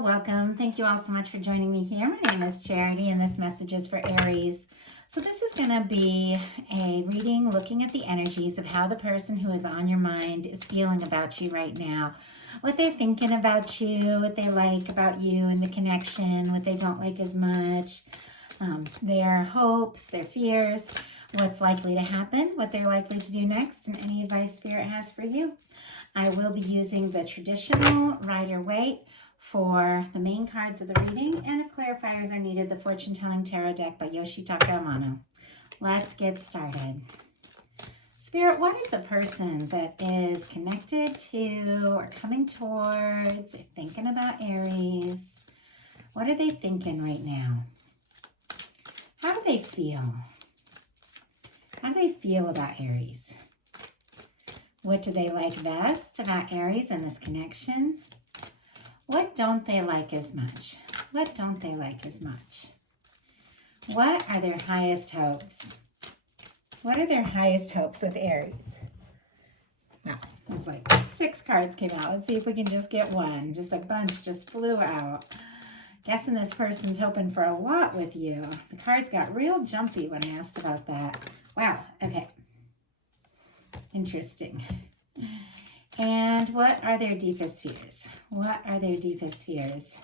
welcome. Thank you all so much for joining me here. My name is Charity and this message is for Aries. So this is going to be a reading looking at the energies of how the person who is on your mind is feeling about you right now. What they're thinking about you, what they like about you and the connection, what they don't like as much, their hopes, their fears, what's likely to happen, what they're likely to do next, and any advice Spirit has for you. I will be using the traditional Rider-Waite for the main cards of the reading, and if clarifiers are needed, the Fortune Telling Tarot deck by Yoshitaka Amano. Let's get started. Spirit, what is the person that is connected to or coming towards or thinking about Aries? What are they thinking right now? How do they feel? How do they feel about Aries? What do they like best about Aries and this connection? What don't they like as much? What don't they like as much? What are their highest hopes? What are their highest hopes with Aries? Now, it's like 6 cards came out. Let's see if we can just get one. Just a bunch just flew out. Guessing this person's hoping for a lot with you. The cards got real jumpy when I asked about that. Wow, okay. Interesting. And what are their deepest fears? What are their deepest fears?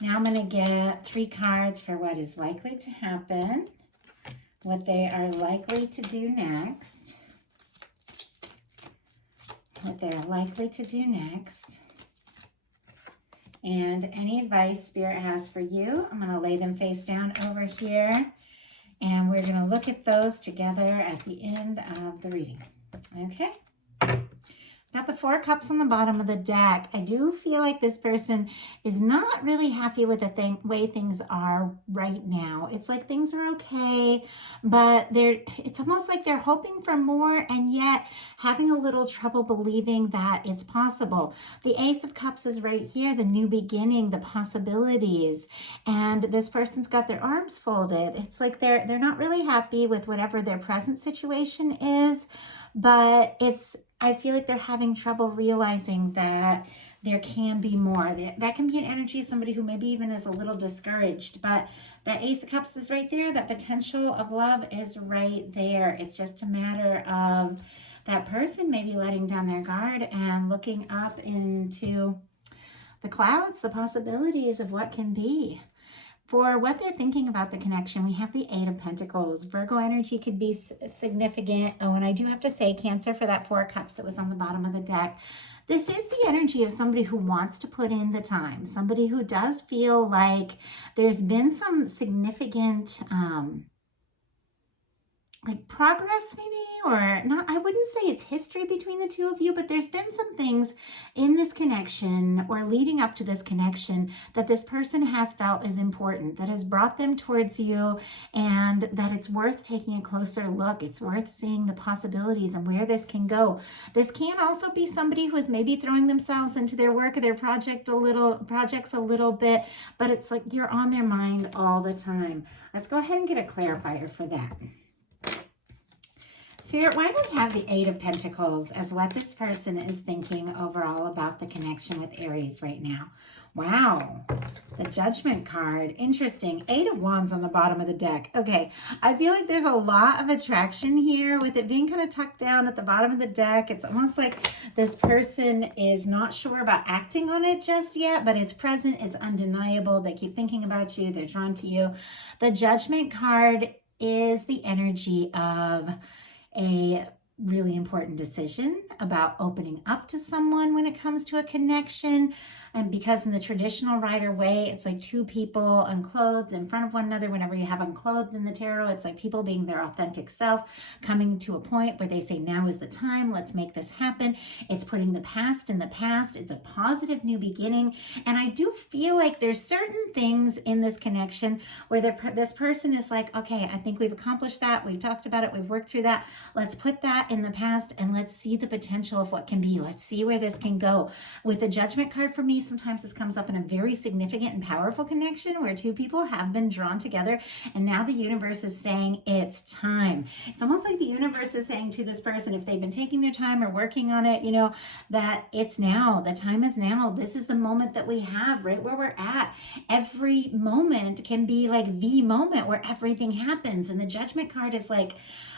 Now I'm going to get 3 cards for what is likely to happen, what they are likely to do next, what they're likely to do next, and any advice Spirit has for you. I'm going to lay them face down over here, and we're going to look at those together at the end of the reading. Okay? Got the 4 cups on the bottom of the deck. I do feel like this person is not really happy with the way things are right now. It's like things are okay, but it's almost like they're hoping for more and yet having a little trouble believing that it's possible. The Ace of Cups is right here, the new beginning, the possibilities. And this person's got their arms folded. It's like they're not really happy with whatever their present situation is, but I feel like they're having trouble realizing that there can be more. That can be an energy of somebody who maybe even is a little discouraged, but that Ace of Cups is right there. That potential of love is right there. It's just a matter of that person maybe letting down their guard and looking up into the clouds, the possibilities of what can be. For what they're thinking about the connection, we have the 8 of Pentacles. Virgo energy could be significant. Oh, and I do have to say Cancer for that 4 cups that was on the bottom of the deck. This is the energy of somebody who wants to put in the time, somebody who does feel like there's been some significant like progress maybe, or not. I wouldn't say it's history between the two of you, but there's been some things in this connection or leading up to this connection that this person has felt is important, that has brought them towards you, and that it's worth taking a closer look. It's worth seeing the possibilities and where this can go. This can also be somebody who is maybe throwing themselves into their work or their projects a little bit, but it's like you're on their mind all the time. Let's go ahead and get a clarifier for that. Spirit, why do we have the 8 of Pentacles as what this person is thinking overall about the connection with Aries right now? Wow, the Judgment card. Interesting. 8 of Wands on the bottom of the deck. Okay, I feel like there's a lot of attraction here with it being kind of tucked down at the bottom of the deck. It's almost like this person is not sure about acting on it just yet, but it's present. It's undeniable. They keep thinking about you. They're drawn to you. The Judgment card is the energy of a really important decision about opening up to someone when it comes to a connection. And because in the traditional Rider-Waite, it's like 2 people unclothed in front of one another. Whenever you have unclothed in the tarot, it's like people being their authentic self, coming to a point where they say, now is the time, let's make this happen. It's putting the past in the past. It's a positive new beginning. And I do feel like there's certain things in this connection where this person is like, okay, I think we've accomplished that. We've talked about it. We've worked through that. Let's put that in the past and let's see the potential of what can be. Let's see where this can go. With the Judgment card for me, me, sometimes this comes up in a very significant and powerful connection where two people have been drawn together, and now the universe is saying it's time. It's almost like the universe is saying to this person, if they've been taking their time or working on it, that it's now. The time is now. This is the moment that we have right where we're at. Every moment can be like the moment where everything happens. And the Judgment card is like,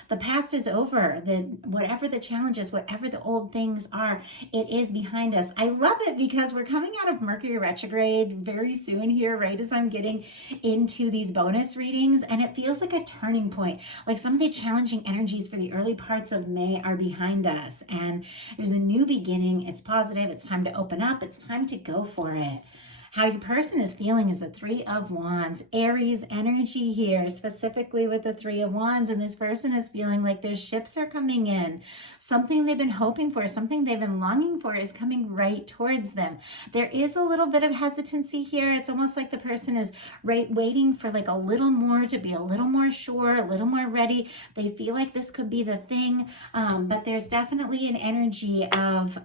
the past is over. Whatever the challenges, whatever the old things are, it is behind us. I love it because we're coming out of Mercury retrograde very soon here, right as I'm getting into these bonus readings. And it feels like a turning point. Like some of the challenging energies for the early parts of May are behind us. And there's a new beginning. It's positive. It's time to open up. It's time to go for it. How your person is feeling is the Three of Wands. Aries energy here, specifically with the Three of Wands. And this person is feeling like their ships are coming in. Something they've been hoping for, something they've been longing for is coming right towards them. There is a little bit of hesitancy here. It's almost like the person is waiting for like a little more, to be a little more sure, a little more ready. They feel like this could be the thing. But there's definitely an energy of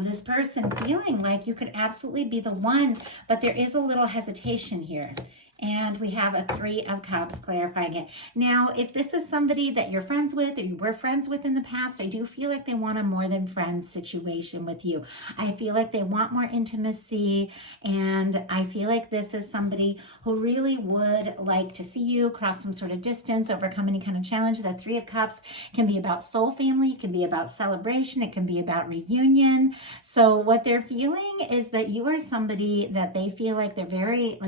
this person feeling like you could absolutely be the one, but there is a little hesitation here. And we have a Three of Cups clarifying it. Now, if this is somebody that you're friends with or you were friends with in the past, I do feel like they want a more than friends situation with you. I feel like they want more intimacy, and I feel like this is somebody who really would like to see you cross some sort of distance, overcome any kind of challenge. The Three of Cups can be about soul family, it can be about celebration, it can be about reunion. So what they're feeling is that you are somebody that they feel like they're very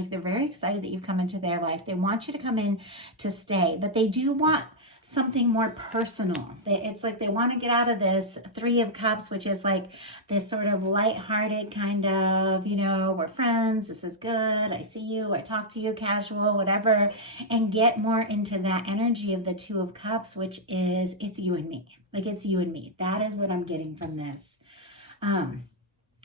excited that you've come into their life. They want you to come in to stay, but they do want something more personal. It's like they want to get out of this Three of Cups, which is like this sort of lighthearted kind of, we're friends, this is good, I see you, I talk to you, casual, whatever, and get more into that energy of the Two of Cups, which is, it's you and me. Like, it's you and me. That is what I'm getting from this.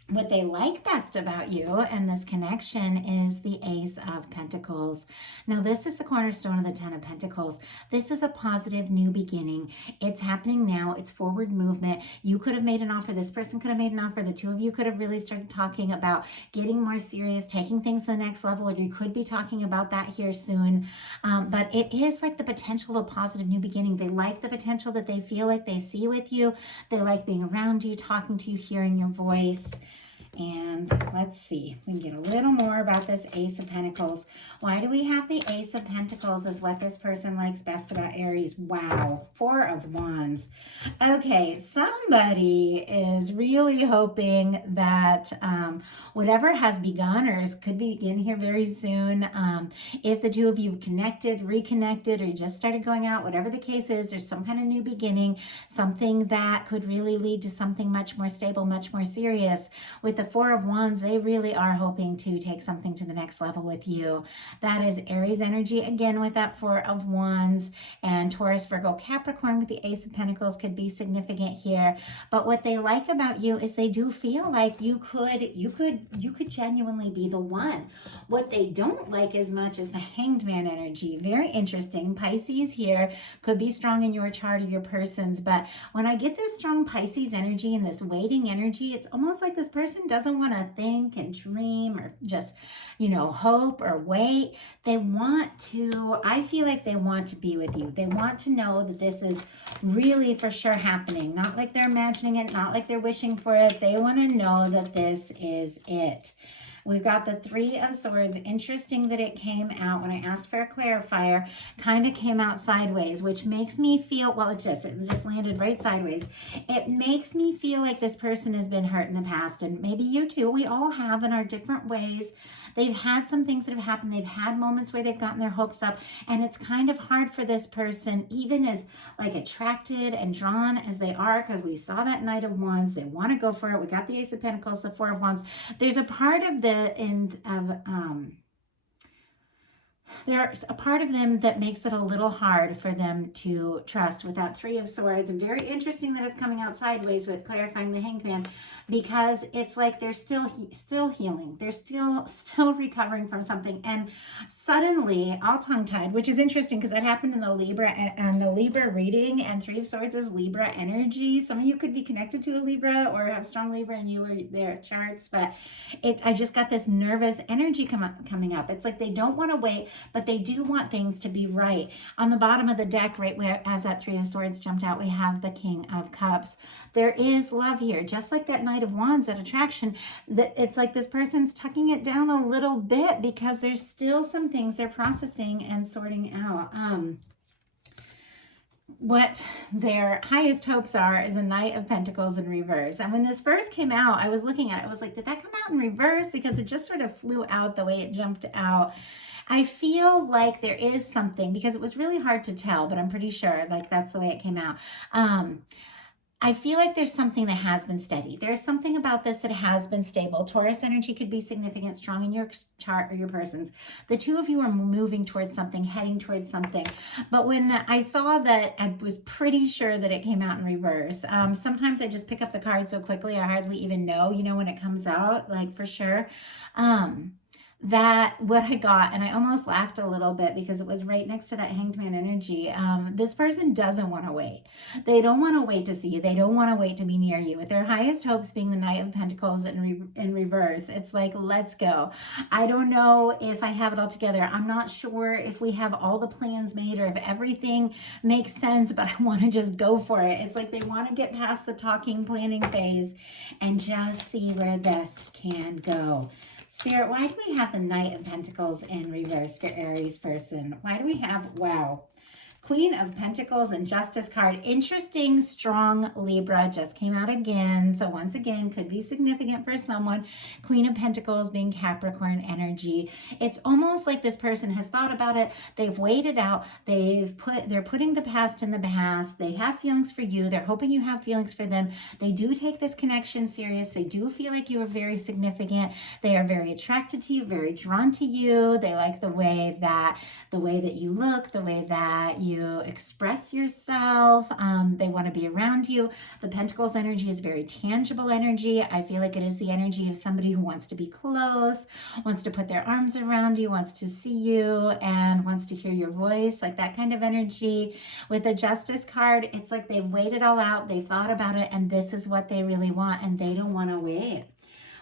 What they like best about you and this connection is the Ace of Pentacles. Now, this is the cornerstone of the Ten of Pentacles. This is a positive new beginning. It's happening now. It's forward movement. You could have made an offer. This person could have made an offer. The two of you could have really started talking about getting more serious, taking things to the next level, or you could be talking about that here soon. But it is like the potential of a positive new beginning. They like the potential that they feel like they see with you. They like being around you, talking to you, hearing your voice. And let's see, we can get a little more about this Ace of Pentacles. Why do we have the Ace of Pentacles is what this person likes best about Aries? Wow, Four of Wands. Okay, somebody is really hoping that whatever has begun or could begin here very soon, if the two of you connected, reconnected, or just started going out, whatever the case is, there's some kind of new beginning, something that could really lead to something much more stable, much more serious. With the Four of Wands, they really are hoping to take something to the next level with you. That is Aries energy again with that Four of Wands, and Taurus, Virgo, Capricorn with the Ace of Pentacles could be significant here. But what they like about you is they do feel like you could genuinely be the one. What they don't like as much is the Hanged Man energy. Very interesting. Pisces here could be strong in your chart or your person's, but when I get this strong Pisces energy and this waiting energy, it's almost like this person doesn't want to think and dream or just, hope or wait. They want to, I feel like they want to be with you. They want to know that this is really for sure happening. Not like they're imagining it, not like they're wishing for it. They want to know that this is it. We've got the Three of Swords. Interesting that it came out when I asked for a clarifier, kind of came out sideways, which makes me feel, well, it just landed right sideways. It makes me feel like this person has been hurt in the past, and maybe you too. We all have in our different ways. They've had some things that have happened. They've had moments where they've gotten their hopes up, and it's kind of hard for this person, even as like attracted and drawn as they are, because we saw that Knight of Wands. They want to go for it. We got the Ace of Pentacles, the Four of Wands. There's a part of there's a part of them that makes it a little hard for them to trust with that Three of Swords. And very interesting that it's coming out sideways with clarifying the Hanged Man, because it's like they're still healing. They're still recovering from something. And suddenly, all tongue-tied, which is interesting because that happened in the Libra and the Libra reading, and Three of Swords is Libra energy. Some of you could be connected to a Libra or have strong Libra in you or their charts, but I just got this nervous energy coming up. It's like they don't want to wait, but they do want things to be right. On the bottom of the deck, right where as that Three of Swords jumped out, we have the King of Cups. There is love here, just like that Knight of Wands, that attraction. That it's like this person's tucking it down a little bit because there's still some things they're processing and sorting out. What their highest hopes are is a Knight of Pentacles in reverse. And when this first came out, I was looking at it, I was like, did that come out in reverse? Because it just sort of flew out the way it jumped out. I feel like there is something, because it was really hard to tell, but I'm pretty sure like that's the way it came out. I feel like there's something that has been steady. There's something about this that has been stable. Taurus energy could be significant, strong in your chart or your person's. The two of you are moving towards something, heading towards something. But when I saw that, I was pretty sure that it came out in reverse. Sometimes I just pick up the card so quickly, I hardly even know, when it comes out, like for sure. That what I got, and I almost laughed a little bit because it was right next to that Hanged Man energy. This person doesn't want to wait. They don't want to wait to see you. They don't want to wait to be near you. With their highest hopes being the Knight of Pentacles in reverse, it's like, let's go. I don't know if I have it all together. I'm not sure if we have all the plans made or if everything makes sense, but I want to just go for it. It's like they want to get past the talking, planning phase and just see where this can go. Spirit, why do we have the Knight of Pentacles in reverse for Aries person? Why do we have, wow, Queen of Pentacles and Justice card. Interesting, strong Libra just came out again. So once again, could be significant for someone. Queen of Pentacles being Capricorn energy. It's almost like this person has thought about it. They've weighed it out. They're putting the past in the past. They have feelings for you. They're hoping you have feelings for them. They do take this connection serious. They do feel like you are very significant. They are very attracted to you, very drawn to you. They like the way that you look, the way that you express yourself. They want to be around you. The Pentacles energy is very tangible energy. I feel like it is the energy of somebody who wants to be close, wants to put their arms around you, wants to see you, and wants to hear your voice, like that kind of energy. With the Justice card, it's like they've weighed it all out, they've thought about it, and this is what they really want, and they don't want to wait.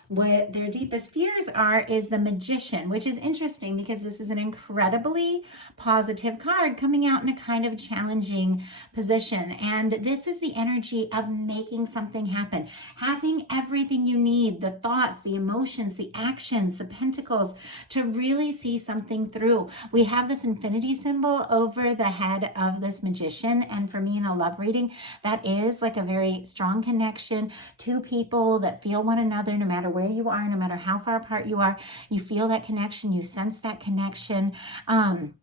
What their deepest fears are is the Magician, which is interesting because this is an incredibly positive card coming out in a kind of challenging position. And this is the energy of making something happen, having everything you need, the thoughts, the emotions, the actions, the pentacles to really see something through. We have this infinity symbol over the head of this Magician. And for me in a love reading, that is like a very strong connection. Two people that feel one another no matter where you are, no matter how far apart you are, you feel that connection, you sense that connection. And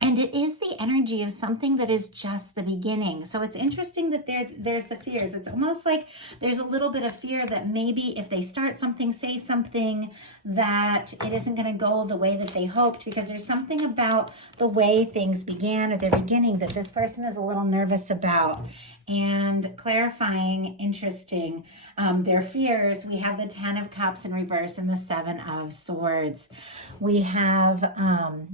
it is the energy of something that is just the beginning. So it's interesting that there's the fears. It's almost like there's a little bit of fear that maybe if they start something, say something, that it isn't going to go the way that they hoped, because there's something about the way things began at their beginning that this person is a little nervous about. And clarifying, interesting, their fears, we have the 10 of Cups in reverse and the 7 of Swords. We have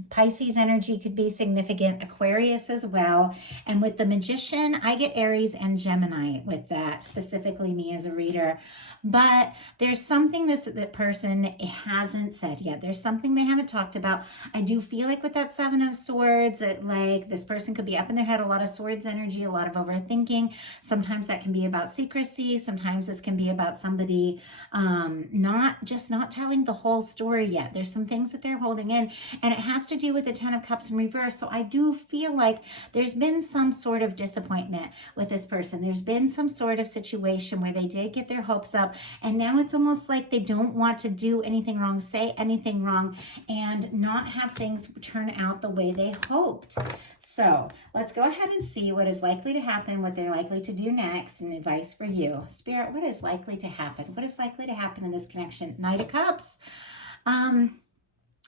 Pisces energy could be significant, Aquarius as well. And with the Magician, I get Aries and Gemini with that, specifically me as a reader. But there's something that person hasn't said yet. There's something they haven't talked about. I do feel like with that 7 of Swords, like this person could be up in their head, a lot of Swords energy, a lot of overthinking. Sometimes that can be about secrecy. Sometimes this can be about somebody not telling the whole story yet. There's some things that they're holding in, and it has to do with the 10 of Cups in reverse. So I do feel like there's been some sort of disappointment with this person. There's been some sort of situation where they did get their hopes up, and now it's almost like they don't want to do anything wrong, say anything wrong, and not have things turn out the way they hoped. So let's go ahead and see what is likely to happen, what they're likely to do next, and advice for you. Spirit, what is likely to happen? What is likely to happen in this connection? Knight of Cups.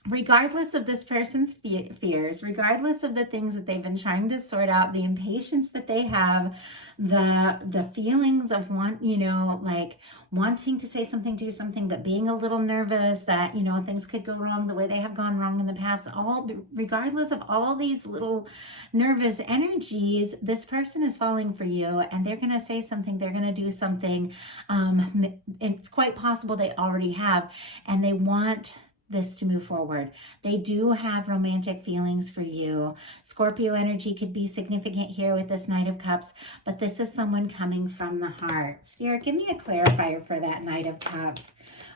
regardless of this person's fears, regardless of the things that they've been trying to sort out, the impatience that they have, the feelings of like wanting to say something, do something, but being a little nervous that, things could go wrong the way they have gone wrong in the past, regardless of all these little nervous energies, this person is falling for you, and they're going to say something, they're going to do something. It's quite possible they already have, and they want this to move forward. They do have romantic feelings for you. Scorpio energy could be significant here with this Knight of Cups, but this is someone coming from the heart. Spirit, give me a clarifier for that Knight of Cups.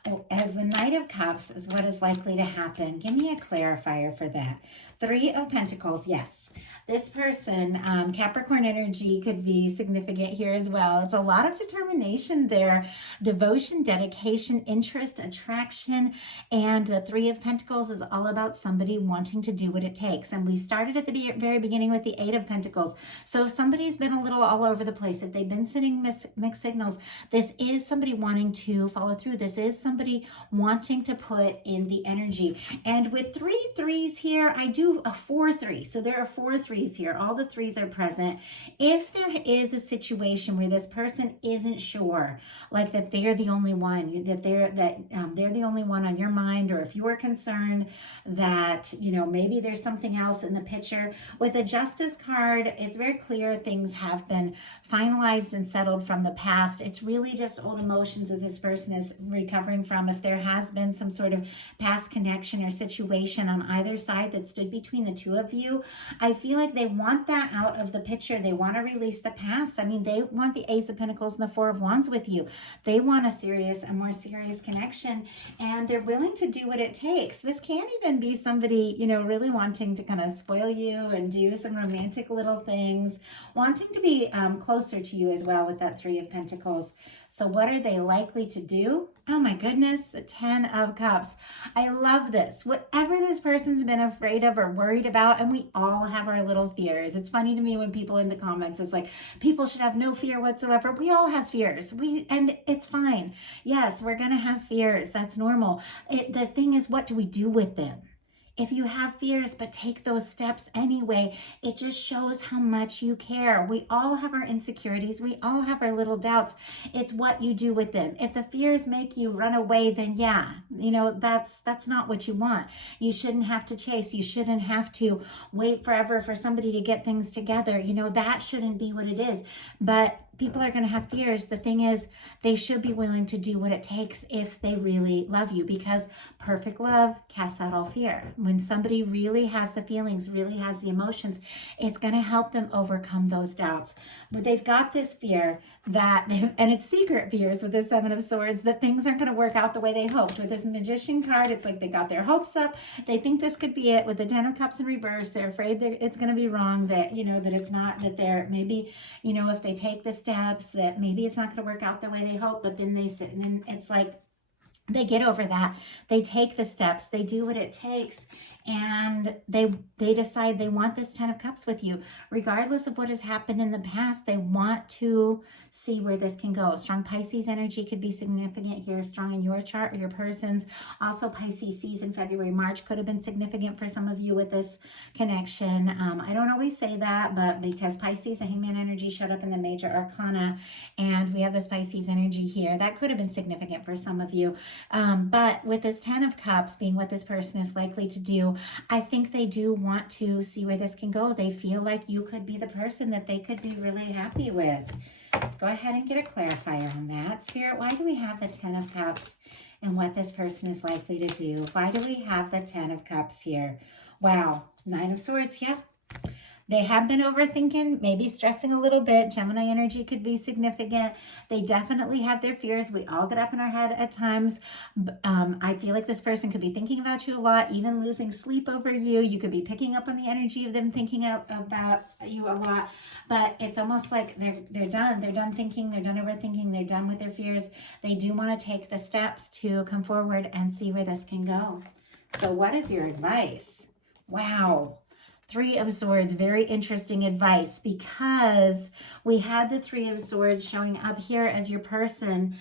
Oh, as the Knight of Cups is what is likely to happen. Give me a clarifier for that. Three of Pentacles, yes. This person, Capricorn energy could be significant here as well. It's a lot of determination there, devotion, dedication, interest, attraction, and the Three of Pentacles is all about somebody wanting to do what it takes. And we started at the very beginning with the Eight of Pentacles. So if somebody's been a little all over the place, if they've been sending mixed signals, this is somebody wanting to follow through. This is somebody wanting to put in the energy. And with 3 threes here, I do a 4-3. So there are 4 threes here. All the threes are present. If there is a situation where this person isn't sure, like that they're the only one, that they're the only one on your mind, or if you're concerned that, maybe there's something else in the picture, with the Justice card, it's very clear things have been finalized and settled from the past. It's really just old emotions that this person is recovering from. If there has been some sort of past connection or situation on either side that stood between the two of you, I feel like they want that out of the picture. They want to release the past. I mean, they want the Ace of Pentacles and the Four of Wands with you. They want a more serious connection, and they're willing to do what it takes. This can even be somebody, really wanting to kind of spoil you and do some romantic little things, wanting to be closer to you as well with that Three of Pentacles. So what are they likely to do? Oh my goodness, the 10 of Cups. I love this. Whatever this person's been afraid of or worried about, and we all have our little fears. It's funny to me when people in the comments is like, people should have no fear whatsoever. We all have fears. And it's fine. Yes, we're going to have fears. That's normal. The thing is, what do we do with them? If you have fears but take those steps anyway, it just shows how much you care. We all have our insecurities. We all have our little doubts. It's what you do with them. If the fears make you run away, then yeah, that's not what you want. You shouldn't have to chase. You shouldn't have to wait forever for somebody to get things together. That shouldn't be what it is. But people are going to have fears. The thing is, they should be willing to do what it takes if they really love you, because perfect love casts out all fear. When somebody really has the feelings, really has the emotions, it's going to help them overcome those doubts. But they've got this fear and it's secret fears with the Seven of Swords, that things aren't going to work out the way they hoped. With this Magician card, it's like they got their hopes up. They think this could be it. With the 10 of Cups in reverse, they're afraid that it's going to be wrong, that, that it's not, that they're maybe, if they take the steps, that maybe it's not going to work out the way they hope, but then they sit, and then it's like they get over that. They take the steps, they do what it takes, and they decide they want this 10 of Cups with you. Regardless of what has happened in the past, they want to see where this can go. Strong Pisces energy could be significant here, strong in your chart or your person's. Also, Pisces season, February, March could have been significant for some of you with this connection. I don't always say that, but because Pisces and Hangman energy showed up in the major arcana, and we have this Pisces energy here, that could have been significant for some of you. But with this 10 of Cups being what this person is likely to do, I think they do want to see where this can go. They feel like you could be the person that they could be really happy with. Let's go ahead and get a clarifier on that. Spirit, why do we have the 10 of Cups and what this person is likely to do? Why do we have the 10 of Cups here? Wow, 9 of Swords, yeah. They have been overthinking, maybe stressing a little bit. Gemini energy could be significant. They definitely have their fears. We all get up in our head at times. I feel like this person could be thinking about you a lot, even losing sleep over you. You could be picking up on the energy of them thinking about you a lot. But it's almost like they're done. They're done thinking. They're done overthinking. They're done with their fears. They do want to take the steps to come forward and see where this can go. So what is your advice? Wow. Three of Swords, very interesting advice, because we had the Three of Swords showing up here as your person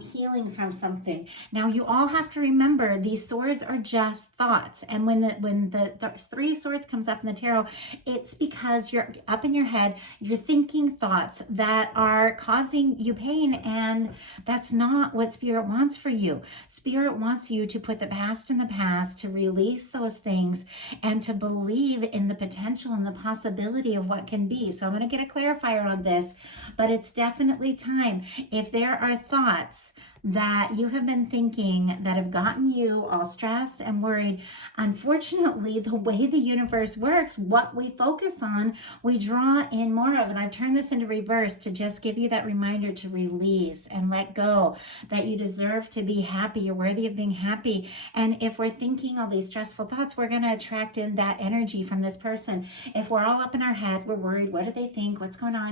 healing from something. Now, you all have to remember these swords are just thoughts. And when the Three of Swords comes up in the tarot, it's because you're up in your head, you're thinking thoughts that are causing you pain, and that's not what Spirit wants for you. Spirit wants you to put the past in the past, to release those things, and to believe in the potential and the possibility of what can be. So I'm going to get a clarifier on this, but it's definitely time. If there are thoughts that you have been thinking that have gotten you all stressed and worried, unfortunately, the way the universe works, what we focus on, we draw in more of. And I've turned this into reverse to just give you that reminder to release and let go, that you deserve to be happy. You're worthy of being happy. And if we're thinking all these stressful thoughts, we're going to attract in that energy from this person. If we're all up in our head, we're worried, what do they think? What's going on?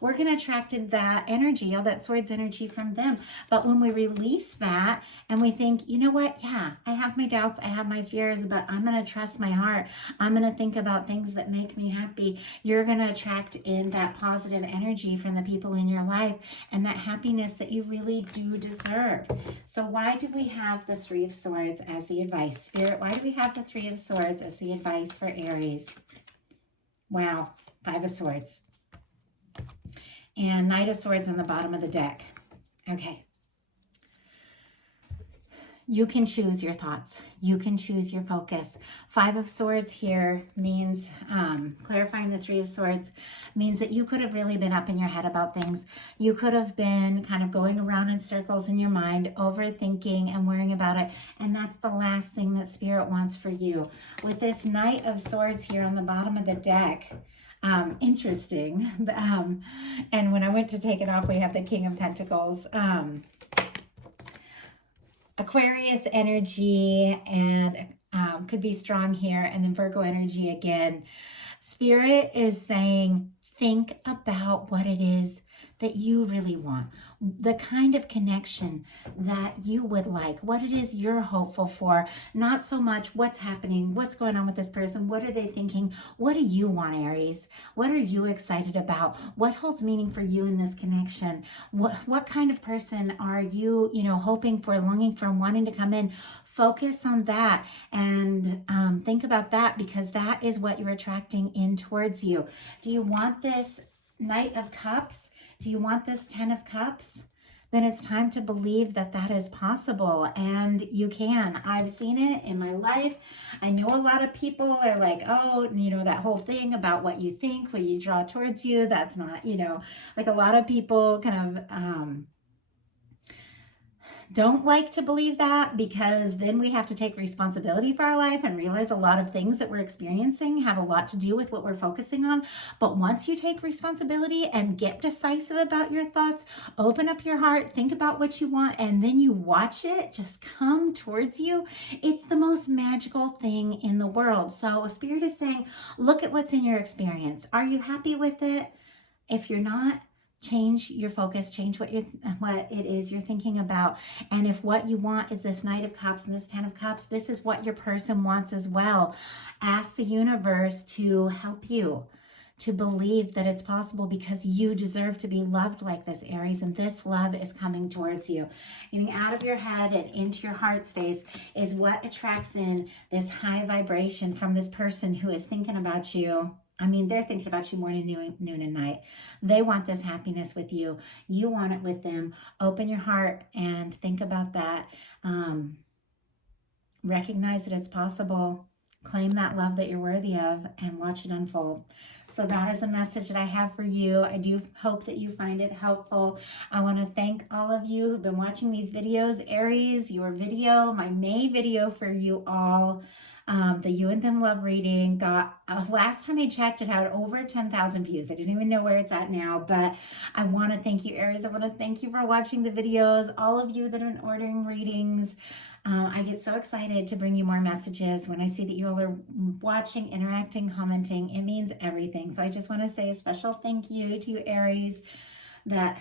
We're going to attract in that energy, all that Swords energy from them. But when we release that and we think, you know what? Yeah, I have my doubts, I have my fears, but I'm going to trust my heart. I'm going to think about things that make me happy. You're going to attract in that positive energy from the people in your life and that happiness that you really do deserve. So why do we have the Three of Swords as the advice? Spirit, why do we have the Three of Swords as the advice for Aries? Wow, Five of Swords. And Knight of Swords on the bottom of the deck. Okay. You can choose your thoughts. You can choose your focus. Five of Swords here means, clarifying the Three of Swords, means that you could have really been up in your head about things. You could have been kind of going around in circles in your mind, overthinking and worrying about it. And that's the last thing that Spirit wants for you. With this Knight of Swords here on the bottom of the deck, interesting. And when I went to take it off, we have the King of Pentacles. Aquarius energy and could be strong here, and then Virgo energy again. Spirit is saying, think about what it is that you really want, the kind of connection that you would like, what it is you're hopeful for, not so much what's happening, what's going on with this person, what are they thinking, what do you want, Aries? What are you excited about? What holds meaning for you in this connection? What kind of person are you, hoping for, longing for, wanting to come in? Focus on that and think about that, because that is what you're attracting in towards you. Do you want this Knight of Cups? Do you want this Ten of Cups? Then it's time to believe that that is possible, and you can. I've seen it in my life. I know a lot of people are like, oh, that whole thing about what you think, what you draw towards you, that's not, like a lot of people kind of don't like to believe that, because then we have to take responsibility for our life and realize a lot of things that we're experiencing have a lot to do with what we're focusing on. But once you take responsibility and get decisive about your thoughts, open up your heart, think about what you want, and then you watch it just come towards you, it's the most magical thing in the world. So Spirit is saying, look at what's in your experience. Are you happy with it? If you're not, change your focus, change what it is you're thinking about. And if what you want is this Knight of Cups and this Ten of Cups, this is what your person wants as well. Ask the universe to help you to believe that it's possible, because you deserve to be loved like this, Aries, and this love is coming towards you. Getting out of your head and into your heart space is what attracts in this high vibration from this person who is thinking about you. I mean, they're thinking about you morning, noon, and night. They want this happiness with you. You want it with them. Open your heart and think about that. Recognize that it's possible. Claim that love that you're worthy of and watch it unfold. So that is a message that I have for you. I do hope that you find it helpful. I want to thank all of you who've been watching these videos. Aries, your video, my May video for you all, the You and Them Love reading got, last time I checked, it had over 10,000 views. I didn't even know where it's at now, but I want to thank you, Aries. I want to thank you for watching the videos. All of you that are ordering readings, I get so excited to bring you more messages when I see that you all are watching, interacting, commenting. It means everything. So I just want to say a special thank you to you, Aries, that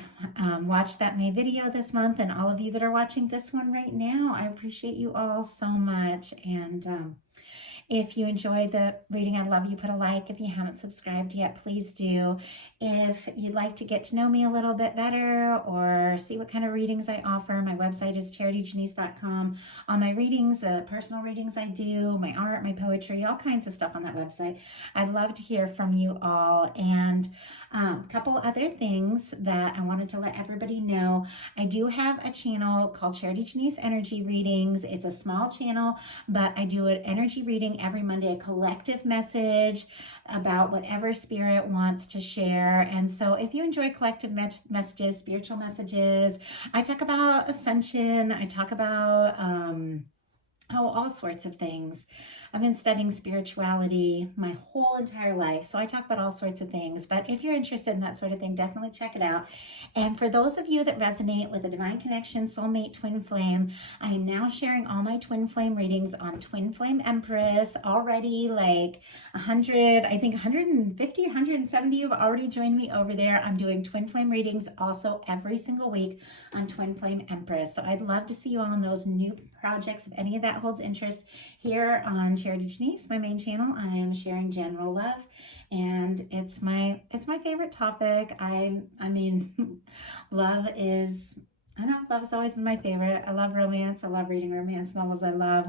watched that May video this month, and all of you that are watching this one right now. I appreciate you all so much. And If you enjoy the reading, I'd love you put a like. If you haven't subscribed yet, please do. If you'd like to get to know me a little bit better or see what kind of readings I offer, my website is charityjanice.com. All my readings, personal readings I do, my art, my poetry, all kinds of stuff on that website. I'd love to hear from you all. And a couple other things that I wanted to let everybody know. I do have a channel called Charity Janice Energy Readings. It's a small channel, but I do an energy reading every Monday, a collective message about whatever spirit wants to share. And so if you enjoy collective messages, spiritual messages, I talk about ascension, I talk about all sorts of things. I've been studying spirituality my whole entire life, so I talk about all sorts of things. But if you're interested in that sort of thing, definitely check it out. And for those of you that resonate with a divine connection, soulmate, twin flame, I am now sharing all my twin flame readings on Twin Flame Empress. Already like 100, I think 150 or 170 have already joined me over there. I'm doing twin flame readings also every single week on Twin Flame Empress. So I'd love to see you all on those new projects. If any of that holds interest, here on Charity Janice, my main channel, I am sharing general love, and it's my favorite topic. I mean, love is, I know love has always been my favorite. I love romance. I love reading romance novels. I love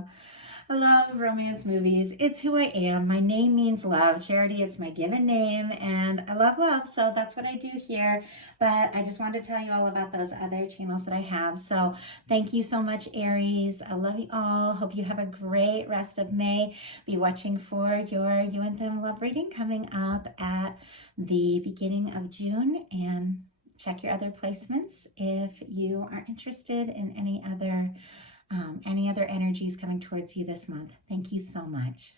romance movies. It's who I am. My name means love. Charity, it's my given name, and I love love, so that's what I do here. But I just wanted to tell you all about those other channels that I have. So thank you so much, Aries. I love you all. Hope you have a great rest of May. Be watching for your You and Them love reading coming up at the beginning of June, and check your other placements if you are interested in any other energies coming towards you this month. Thank you so much.